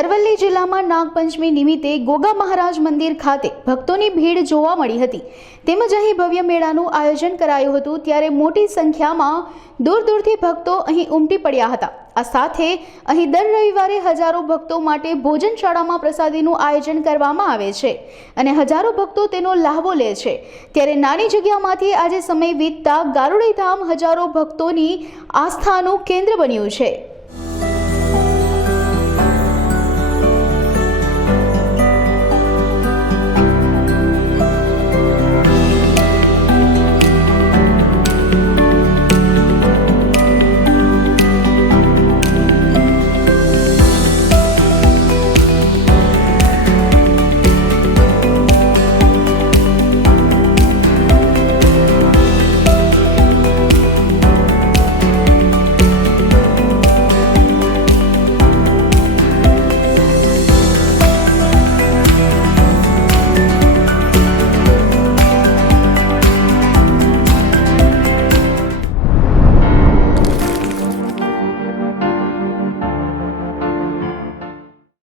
અરવલ્લી જિલ્લામાં નાગપંચમી નિમિત્તે ગોગા મહારાજ મંદિર ખાતે ભક્તોની ભીડ જોવા મળી હતી તેમજ અહીં ભવ્ય મેળાનું આયોજન કરાયું હતું ત્યારે મોટી સંખ્યામાં દૂર દૂરથી ભક્તો અહીં ઉમટી પડ્યા હતા। આ સાથે અહીં દર રવિવારે હજારો ભક્તો માટે ભોજનશાળામાં પ્રસાદીનું આયોજન કરવામાં આવે છે અને હજારો ભક્તો તેનો લાહવો લે છે। ત્યારે નાની જગ્યામાંથી આજે સમય વીતતા ગારુડી ધામ હજારો ભક્તોની આસ્થાનું કેન્દ્ર બન્યું છે।